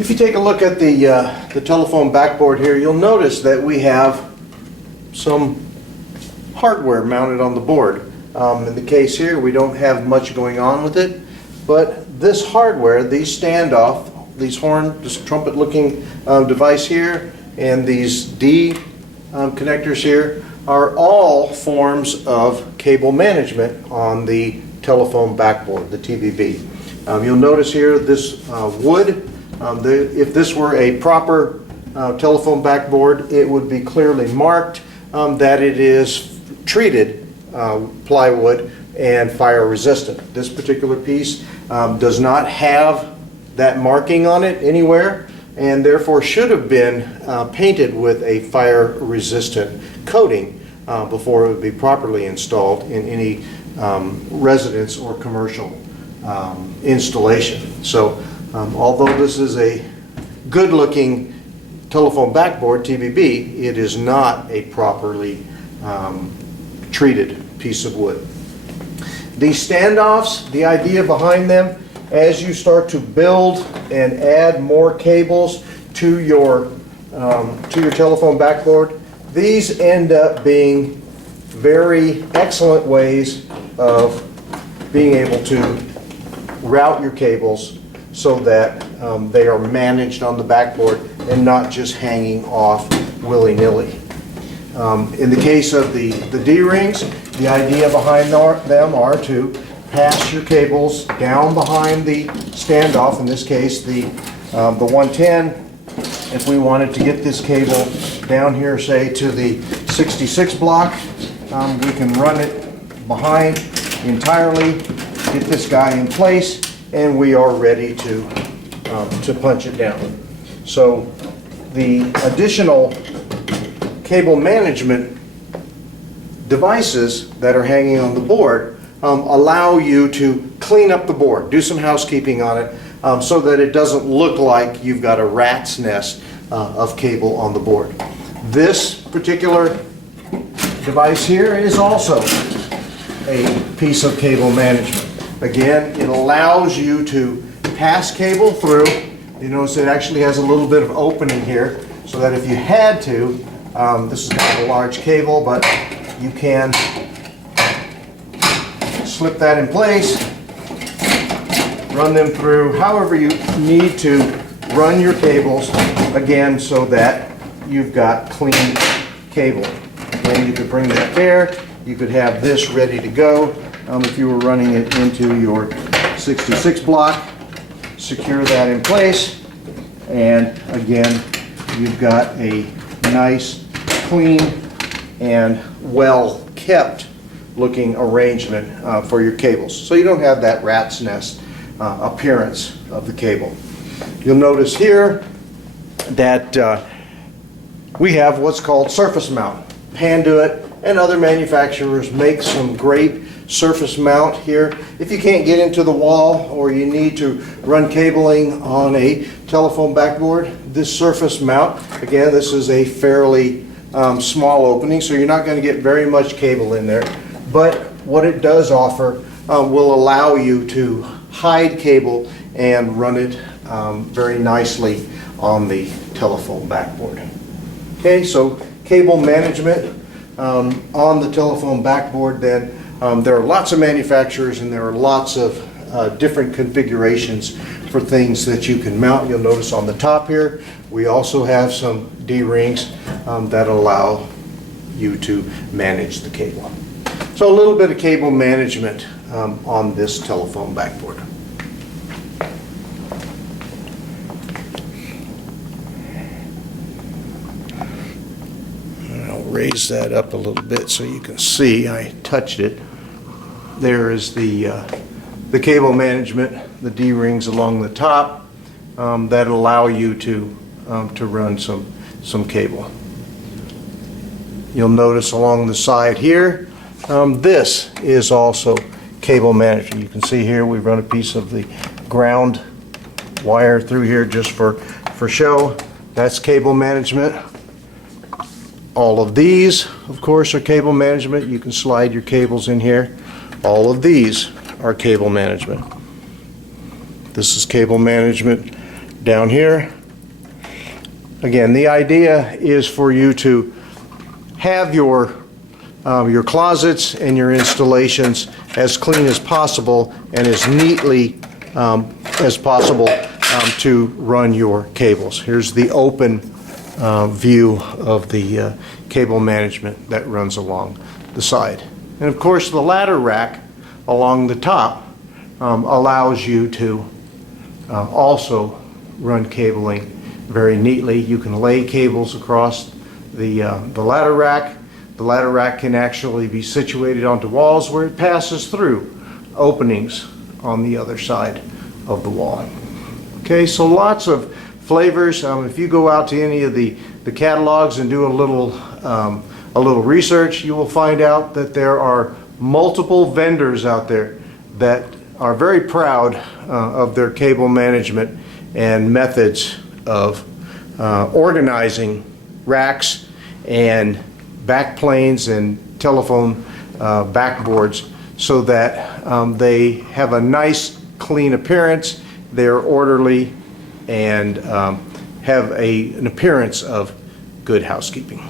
If you take a look at the telephone backboard here, you'll notice that we have some hardware mounted on the board. In the case here, we don't have much going on with it, but this hardware, these standoff, these horn, this trumpet looking device here, and these D connectors here are all forms of cable management on the telephone backboard, the TBB. You'll notice here this wood, if this were a proper telephone backboard, it would be clearly marked that it is treated plywood and fire resistant. This particular piece does not have that marking on it anywhere, and therefore should have been painted with a fire resistant coating before it would be properly installed in any residence or commercial installation. So although this is a good looking telephone backboard, TBB, it is not a properly treated piece of wood. These standoffs, the idea behind them, as you start to build and add more cables to your telephone backboard, these end up being very excellent ways of being able to route your cables so that they are managed on the backboard and not just hanging off willy-nilly. In the case of the D-rings, the idea behind them are to pass your cables down behind the standoff, in this case the 110. If we wanted to get this cable down here, say to the 66 block, we can run it behind entirely, get this guy in place, and we are ready to punch it down. So the additional cable management devices that are hanging on the board allow you to clean up the board, do some housekeeping on it, so that it doesn't look like you've got a rat's nest of cable on the board. This particular device here is also a piece of cable management. Again, it allows you to pass cable through. You notice it actually has a little bit of opening here, so that if you had to, this is kind of a large cable, but you can slip that in place, run them through however you need to run your cables, again, so that you've got clean cable. Then you could bring that there. You could have this ready to go if you were running it into your 66 block. Secure that in place, and again, you've got a nice, clean, and well kept looking arrangement for your cables, so you don't have that rat's nest appearance of the cable. You'll notice here that we have what's called surface mount. Panduit and other manufacturers make some great surface mount here. If you can't get into the wall or you need to run cabling on a telephone backboard, this surface mount, again, this is a fairly small opening, so you're not going to get very much cable in there, but what it does offer will allow you to hide cable and run it very nicely on the telephone backboard. Okay, so cable management on the telephone backboard, then there are lots of manufacturers and there are lots of different configurations for things that you can mount. You'll notice on the top here we also have some D-rings that allow you to manage the cable. So a little bit of cable management on this telephone backboard. I'll raise that up a little bit so you can see. I touched it. There is the cable management, the D-rings along the top that allow you to run some cable. You'll notice along the side here, this is also cable management. You can see here we run a piece of the ground wire through here just for show. That's cable management. All of these, of course, are cable management. You can slide your cables in here. All of these are cable management. This is cable management down here. Again, the idea is for you to have your closets and your installations as clean as possible and as neatly as possible to run your cables. Here's the open view of the cable management that runs along the side. And of course, the ladder rack along the top allows you to also run cabling very neatly. You can lay cables across the ladder rack. The ladder rack can actually be situated onto walls where it passes through openings on the other side of the wall. Okay, so lots of flavors. If you go out to any of the catalogs and do a little research, you will find out that there are multiple vendors out there that are very proud of their cable management and methods of organizing racks and backplanes and telephone backboards so that they have a nice clean appearance, they're orderly, and have an appearance of good housekeeping.